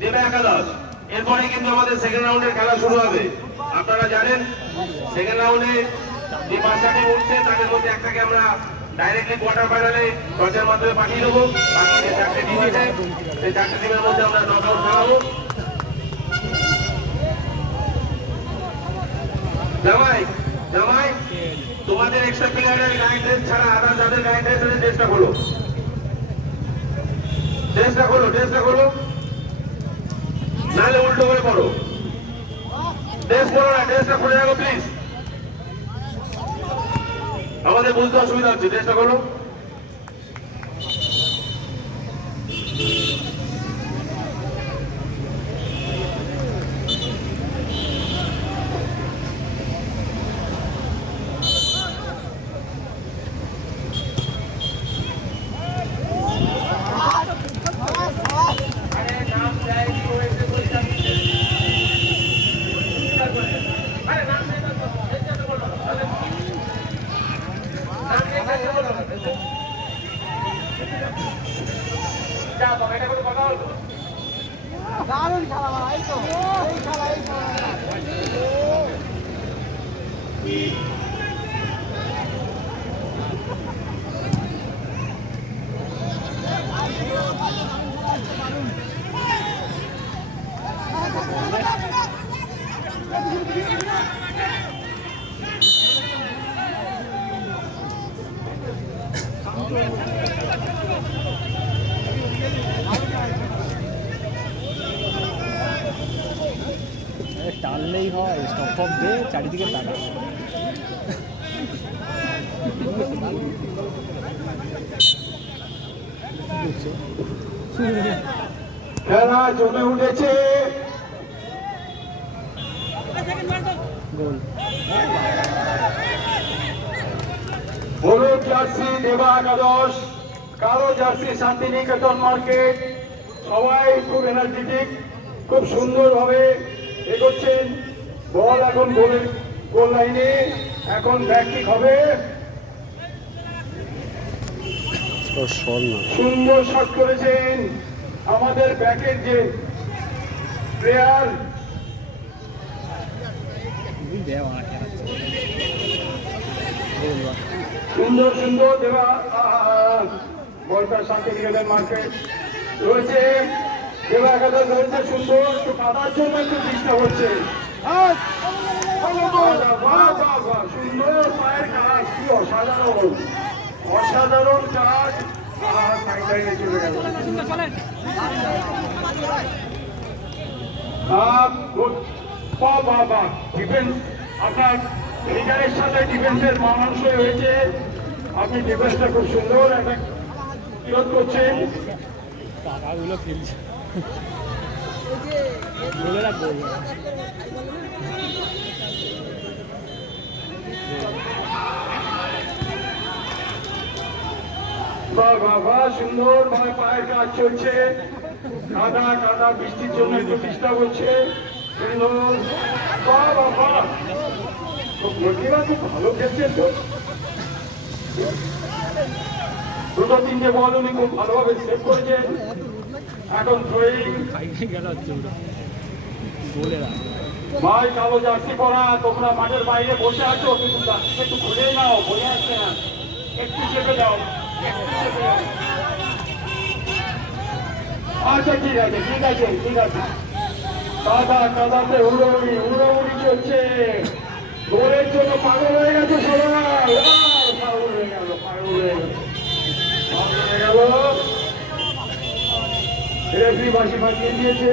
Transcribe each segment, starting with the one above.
দেবে একাদশ। এরপরে কিন্তু আমাদের সেকেন্ড রাউন্ডের খেলা শুরু হবে। আপনারা জানেন সেকেন্ড রাউন্ডে যে পাঁচটা টিম উঠছে তাদের মধ্যে একটাকে আমরা ডাইরেক্টলি কোয়ার্টার ফাইনালে টসের মাধ্যমে পাঠিয়ে দেবো। বাকি যে চারটে টিম আছে সেই চারটে টিমের মধ্যে আমরা নক আউট খেলাবো। জামাই জামাই তোমাদের এক্সট্রা প্লেয়ারের গায়ে ড্রেস ছাড়া আদার যাদের গায়ে ড্রেস আছে ড্রেসটা খোলো, ড্রেসটা খোলো, ড্রেসটা খোলো, নাহলে উল্টো করে পড়ো। ড্রেস পড়ো না, ড্রেসটা খুলে রাখো প্লিজ, আমাদের বুঝতে অসুবিধা হচ্ছে। ড্রেসটা খোলো। দারুণ খেলা ভাই, এই তো এই খেলা এই খেলা টানলেই হয়, স্টপ ফপ দে, চারিদিকে টানা। খেলা জমে উঠেছে। গোল হলুদ জার্সি দেবা একাদশ, কালো জার্সি শান্তিনিকেতন মার্কেট, সবাই খুব এনার্জেটিক, খুব সুন্দরভাবে এগোচ্ছেন। বল এখন গোল লাইনে, এখন ব্যাক কিক হবে। সুন্দর শট করেছেন আমাদের ব্যাকের যে প্লেয়ার। সুন্দর সুন্দর দেবা বলটা শান্তিনিকেতন মার্কেট রয়েছে, দেবা একাদশ রয়েছে। সুন্দর একটু কাদার জন্য একটু ডিস্টার্ব হচ্ছে। সুন্দর পায়ের কাজ, কি অসাধারণ অসাধারণ কাজ। চলে গেল ডিফেন্স, আপনার লিডারের সাথে ডিফেন্সের মানানসই হয়েছে। আপনি ডিফেন্সটা খুব সুন্দর একটা বিরোধ করছেন। পাকাগুলো ফেলছে। বাবা সুন্দর ভাবে পায়ের কাজ চলছে। কাদা কাদা বৃষ্টির জন্য একটু ডিস্টার্ব হচ্ছে। সুন্দর বাবা, প্রতিভা খুব ভালো খেলছেন তো। দুটো তিনটে বল উনি খুব ভালোভাবে সেভ করেছেন। এখন থ্রোয়িং। ভাই কালো জার্সি পরা তোমরা মাঠের বাইরে বসে আছো, কিন্তু একটু খুলেই নাও, বোঝা যাচ্ছে না, একটু চেপে যাও। আচ্ছা ঠিক আছে ঠিক আছে ঠিক আছে। কাদা কাদাতে হুড়োহুড়ি হুড়োহুড়ি চলছে। গোলের জন্য পাগল হয়ে গেছে সবাই। পাগল হয়ে গেল, পাগল হয়ে গেল, পাগল হয়ে গেল। রেফারি বাঁশি বাজিয়ে দিয়েছে।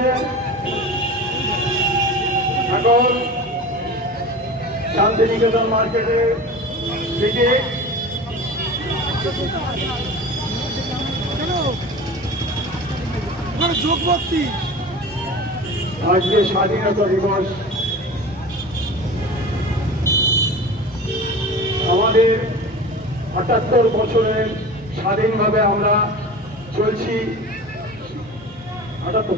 এখন শান্তিনিকেতন মার্কেটে থেকে আজকে স্বাধীনতা দিবস, আমাদের ৭৮ বছরের স্বাধীনভাবে আমরা চলছি। ৭৮